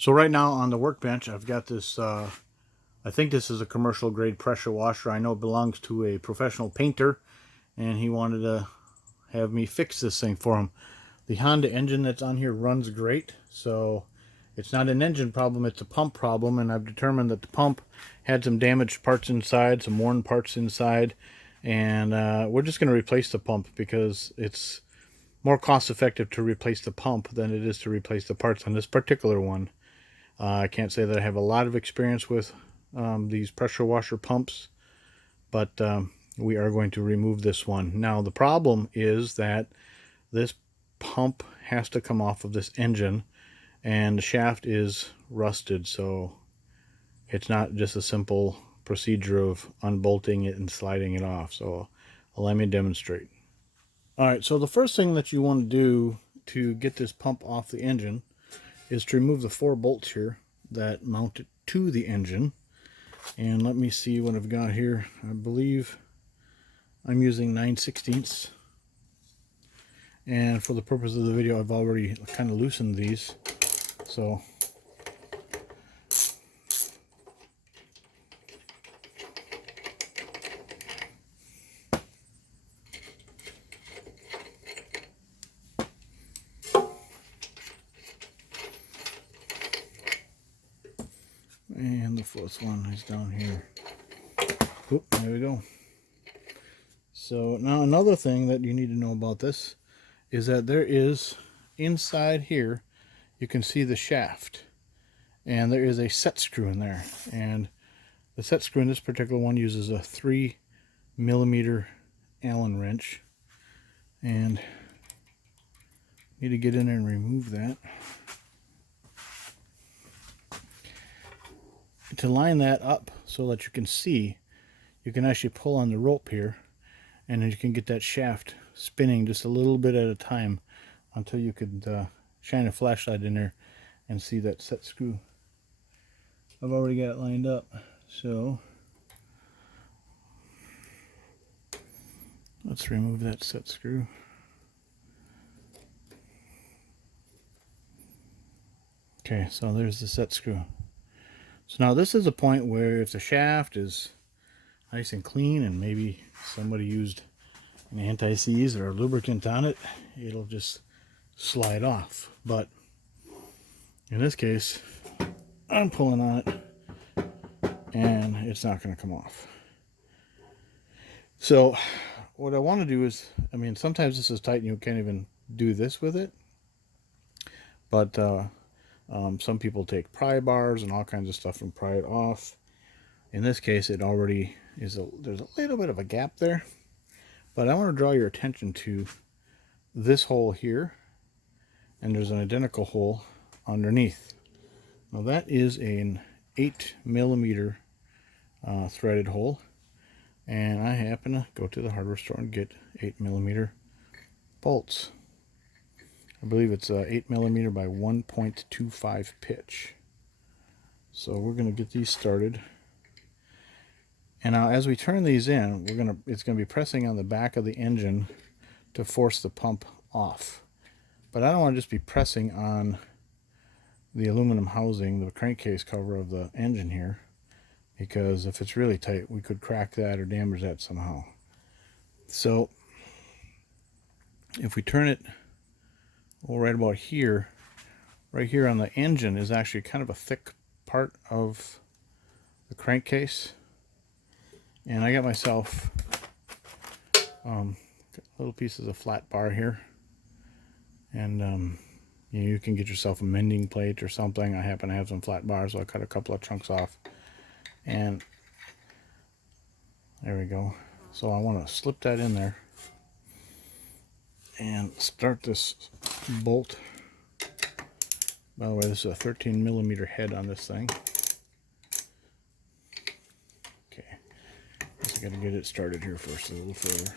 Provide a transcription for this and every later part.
So right now on the workbench, I've got this, I think this is a commercial grade pressure washer. I know it belongs to a professional painter, and he wanted to have me fix this thing for him. The Honda engine that's on here runs great, so it's not an engine problem, it's a pump problem, and I've determined that the pump had some damaged parts inside, some worn parts inside, and we're just going to replace the pump because it's more cost effective to replace the pump than it is to replace the parts on this particular one. I can't say that I have a lot of experience with these pressure washer pumps, but we are going to remove this one. Now the problem is that this pump has to come off of this engine, and the shaft is rusted, so it's not just a simple procedure of unbolting it and sliding it off. So let me demonstrate. Alright, so the first thing that you want to do to get this pump off the engine is to remove the 4 bolts here that mount it to the engine. And let me see what I've got here. I believe I'm using 9/16. And for the purpose of the video, I've already kind of loosened these. So and the 4th one is down here. Oop, there we go. So now another thing that you need to know about this is that there is, inside here, you can see the shaft. And there is a set screw in there. And the set screw in this particular one uses a 3mm Allen wrench. And need to get in there and remove that. To line that up so that you can see, you can actually pull on the rope here, and then you can get that shaft spinning just a little bit at a time until you could shine a flashlight in there and see that set screw. I've already got it lined up, so let's remove that set screw. Okay, so there's the set screw. So now this is a point where if the shaft is nice and clean and maybe somebody used an anti-seize or a lubricant on it, it'll just slide off. But in this case, I'm pulling on it and it's not going to come off. So what I want to do is, I mean, sometimes this is tight and you can't even do this with it, but some people take pry bars and all kinds of stuff and pry it off. In this case, it already is there's a little bit of a gap there, but I want to draw your attention to this hole here, and there's an identical hole underneath. Now that is an 8mm threaded hole, and I happen to go to the hardware store and get 8mm bolts. I believe it's 8mm by 1.25 pitch. So we're going to get these started. And now as we turn these in, it's going to be pressing on the back of the engine to force the pump off. But I don't want to just be pressing on the aluminum housing, the crankcase cover of the engine here, because if it's really tight, we could crack that or damage that somehow. So if we turn it right about here, right here on the engine is actually kind of a thick part of the crankcase. And I got myself little pieces of flat bar here, and you can get yourself a mending plate or something. I happen to have some flat bars, so I cut a couple of chunks off, and there we go. So I want to slip that in there and start this bolt. By the way, this is a 13mm head on this thing. Okay, I got to get it started here first a little further.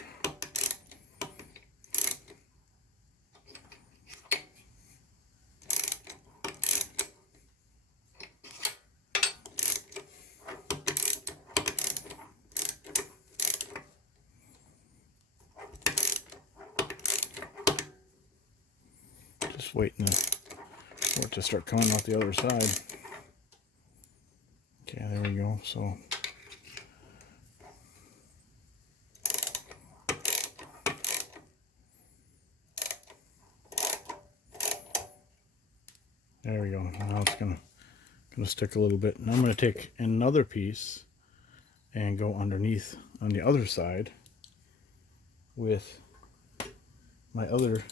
Just waiting to for it to start coming out the other side. Okay, there we go. So there we go. Now it's gonna stick a little bit. And I'm gonna take another piece and go underneath on the other side with my other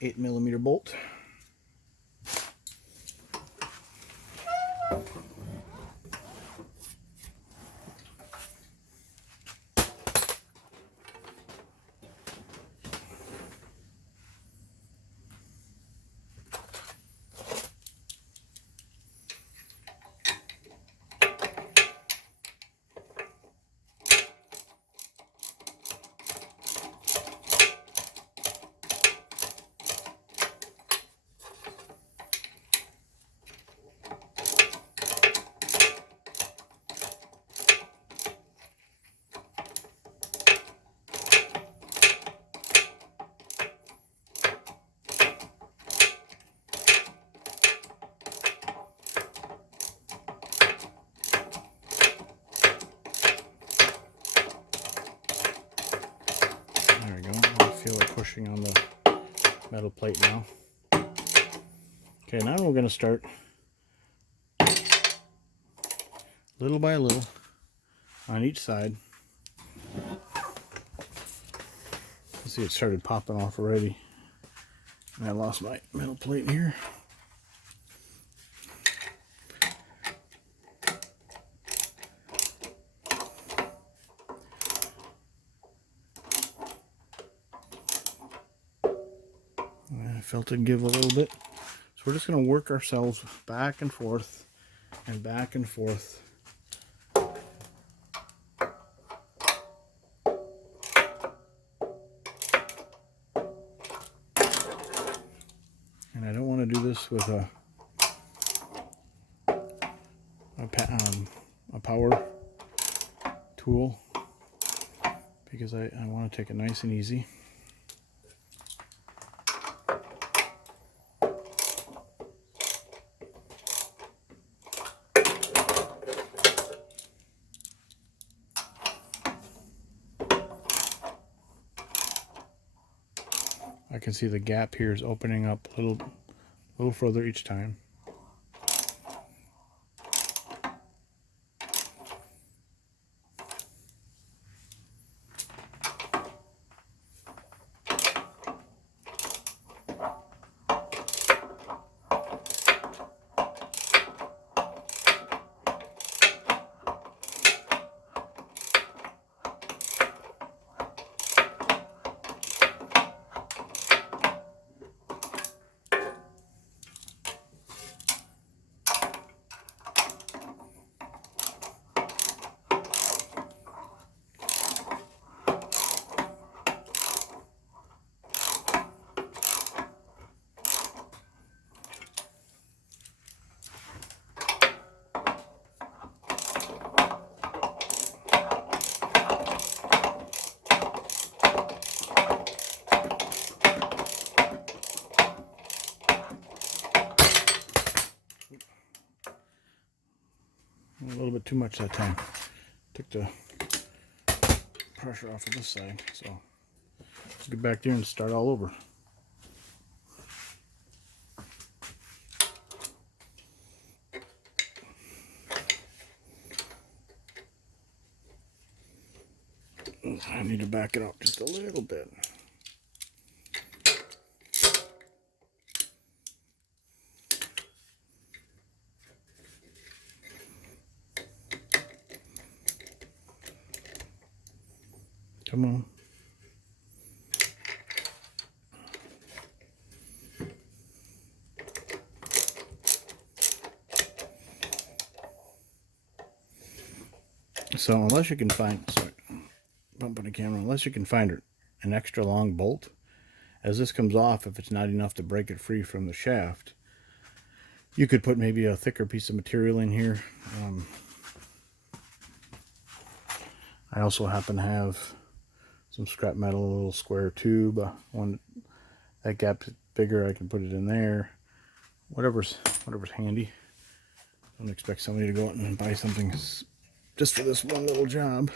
8mm bolt. There we go. I feel it pushing on the metal plate now. Okay, now we're going to start little by little on each side. You see it started popping off already. And I lost my metal plate here. And I felt it give a little bit. So we're just going to work ourselves back and forth and back and forth. And I don't want to do this with a power tool, because I want to take it nice and easy. I can see the gap here is opening up a little further each time. A little bit too much that time. Took the pressure off of this side, so let's get back there and start all over. I need to back it up just a little bit. Come on. So unless you can find, sorry, bumping the camera, unless you can find an extra long bolt, as this comes off, if it's not enough to break it free from the shaft, you could put maybe a thicker piece of material in here. I also happen to have some scrap metal, a little square tube. One that bigger, I can put it in there. Whatever's handy. Don't expect somebody to go out and buy something just for this one little job.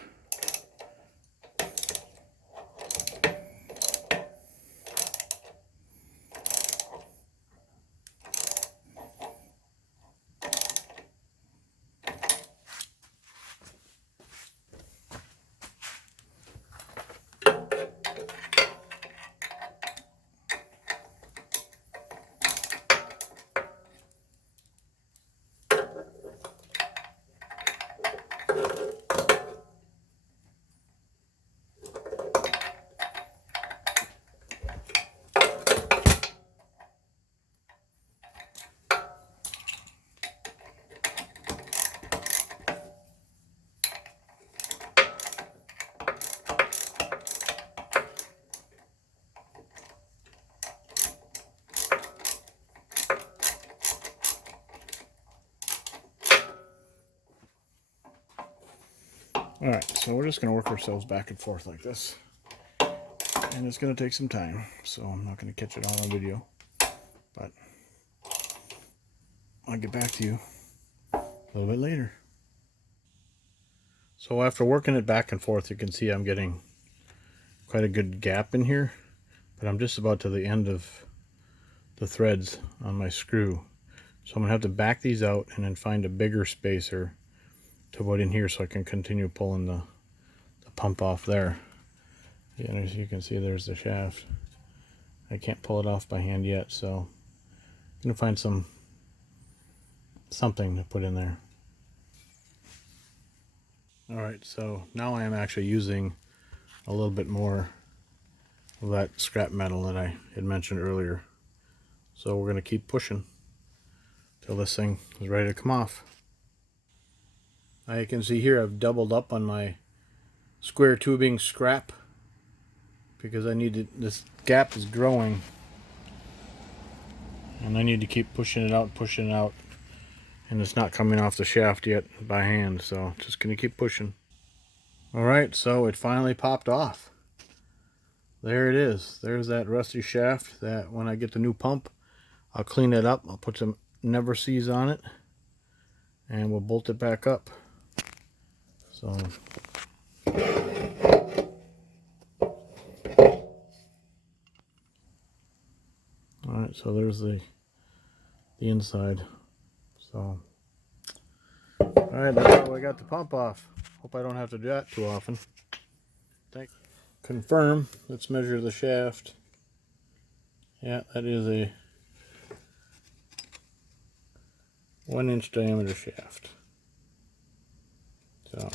Alright, so we're just going to work ourselves back and forth like this. And it's going to take some time, so I'm not going to catch it all on video. But I'll get back to you a little bit later. So after working it back and forth, you can see I'm getting quite a good gap in here. But I'm just about to the end of the threads on my screw. So I'm going to have to back these out and then find a bigger spacer to put in here so I can continue pulling the pump off there. And as you can see, there's the shaft. I can't pull it off by hand yet, so I'm going to find something to put in there. Alright, so now I am actually using a little bit more of that scrap metal that I had mentioned earlier. So we're going to keep pushing till this thing is ready to come off. Now you can see here I've doubled up on my square tubing scrap because I need to, this gap is growing and I need to keep pushing it out, and it's not coming off the shaft yet by hand, so just gonna keep pushing. Alright, so it finally popped off. There it is. There's that rusty shaft that when I get the new pump, I'll clean it up, I'll put some never sees on it, and we'll bolt it back up. So alright, so there's the inside. So alright, that's how I got the pump off. Hope I don't have to do that too often. Confirm. Let's measure the shaft. Yeah, that is a 1-inch diameter shaft. So